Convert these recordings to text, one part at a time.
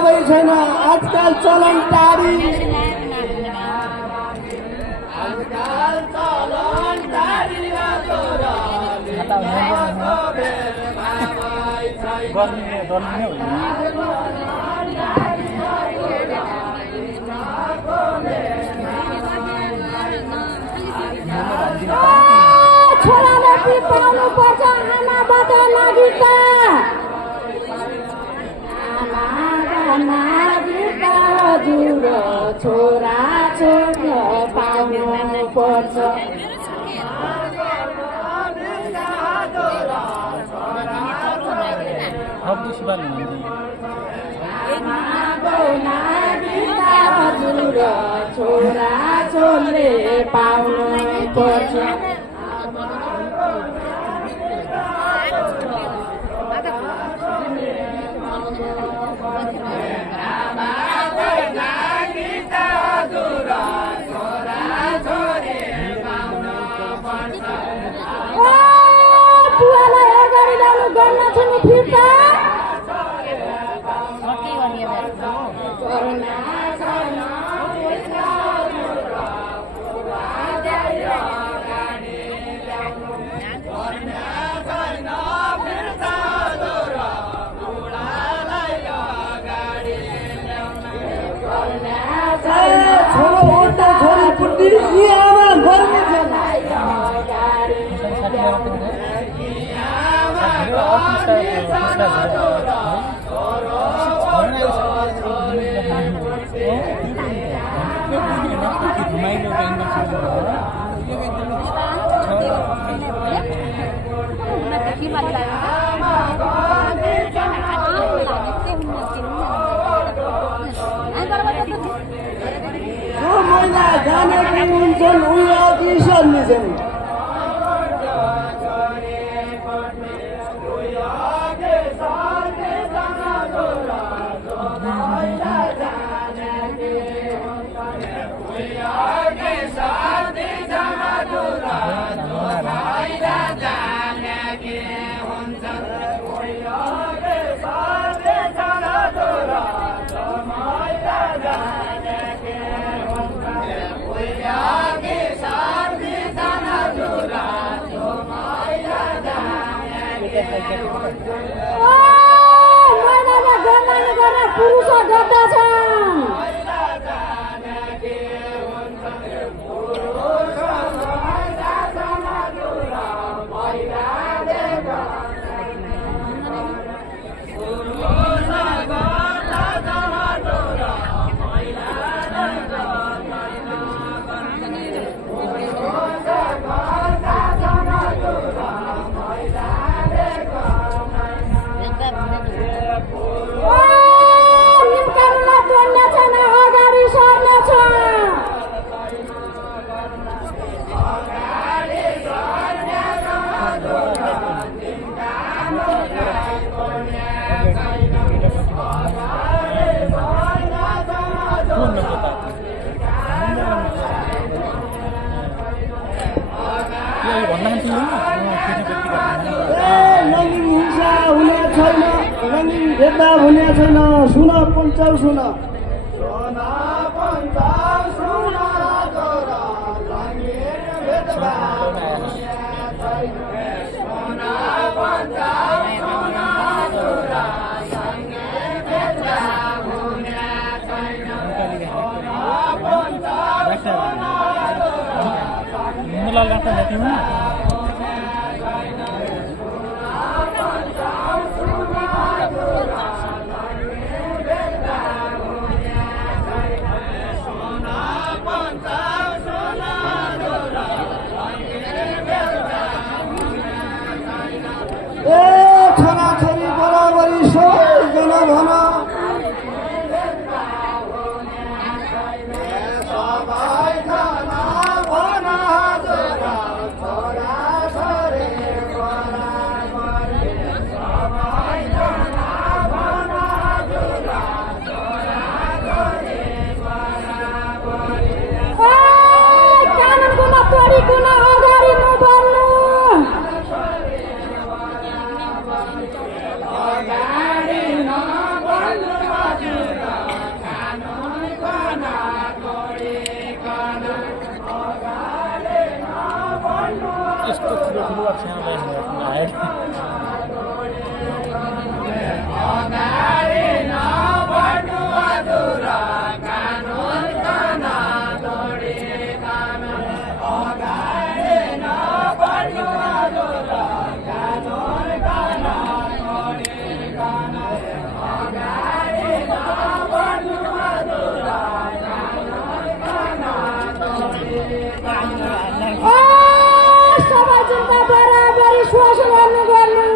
बराबरी छैन आजकल चलन टाढी छोराले पाउनु पर्छ आमाबाट नागरिकता नागरिकता हजुर छोरा छोड्न पाउनु पर्छ हजुर छोरा छोड्ने पाउनु पर्छ बुवालाई अगाडि ल्याउनु गर्न छ नि फिर्ता महिला जानेको हुन्छन् उयो अघि सर्नेछन् महिलाले गन्नाले गरेर पुरुष गर्दछन् हिंसा हुने छैन रङ्गिन भेदभाव हुने छैन सुन पञ्चाउ सुन छोराछोरी बराबरी सबैजना भन सबैजना भन छोरा ठुलो छ्याउँदै सबै जनता बराबरी शोषण गर्नु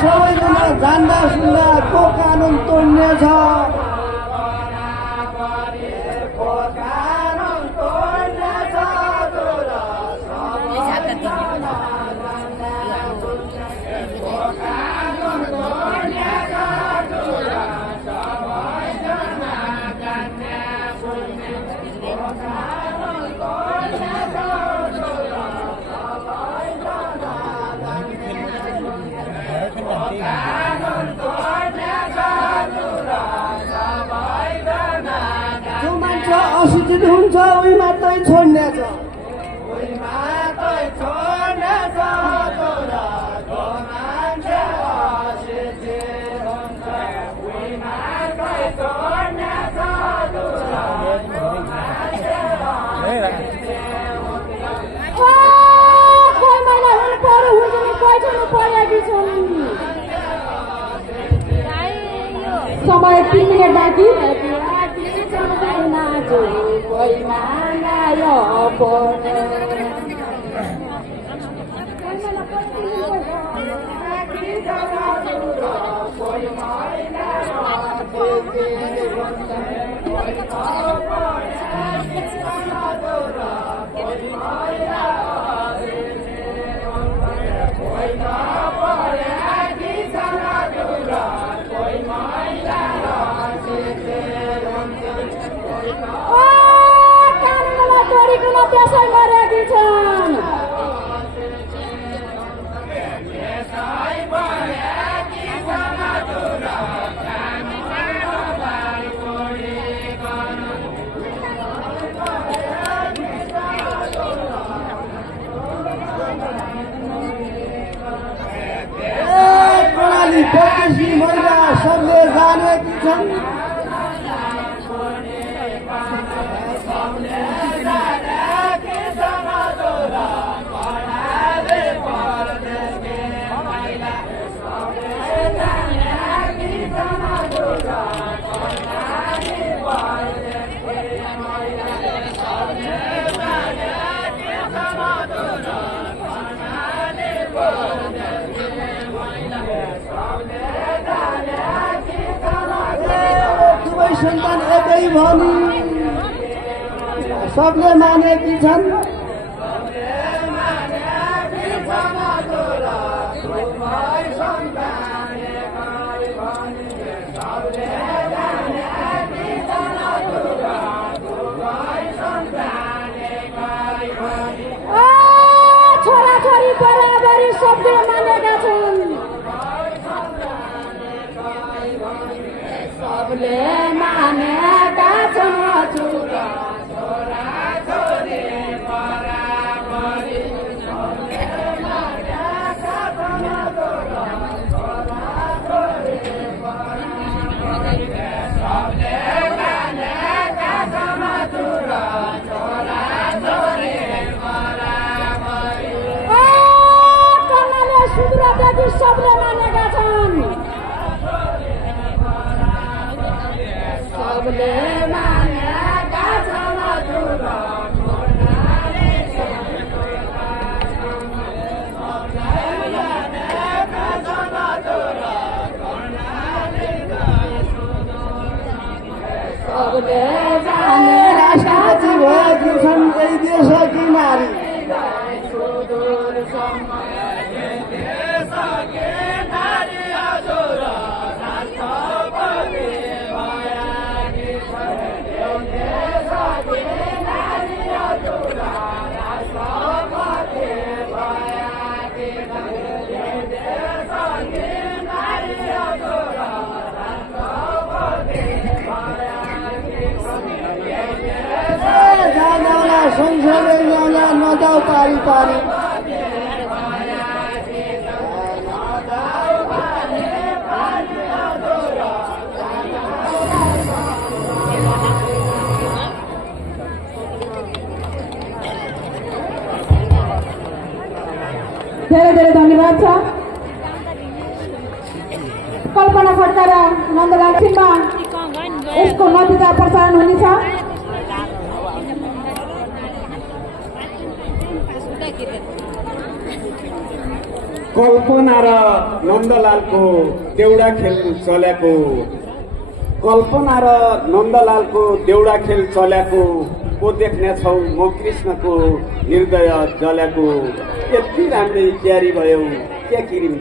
सबैजना जान्दा सुन्दा को कानुन तोड्ने छ जो मान्छे अशिक्षित हुन्छ उही मात्रै छोड्ने छ कोही महिना हुनु पर्यो हुँदैन कोही छुनु परेकी छन् समय 3 मिनट बाँकी त्यसै मरेकी छन् प्रणाली प्रदेशी महिला सबले जानेकी छन् दुवै सन्तान एकै भनी सबले मानेकी छन् छोराछोरी बराबरी सबले मानेका छन् सबले मानेका छन् सुदूरदेखि सबले मानेका छन् सबले मानेका छन् सबले जानेका साथी भएकी छन् यही देशकी नारी Yeah. धेरै धेरै धन्यवाद छ। कल्पना खड्का र नन्दलाल सिंहमा यसको नतिजा प्रसारण हुनेछ। कल्पना र नन्दलालको देउडा खेल चलेको, कल्पना र नन्दलालको देउडा खेल चलेको को देख्नेछौ म कृष्णको हृदय जलेको। यति राम्रै क्यारी भयो क्या किरिम।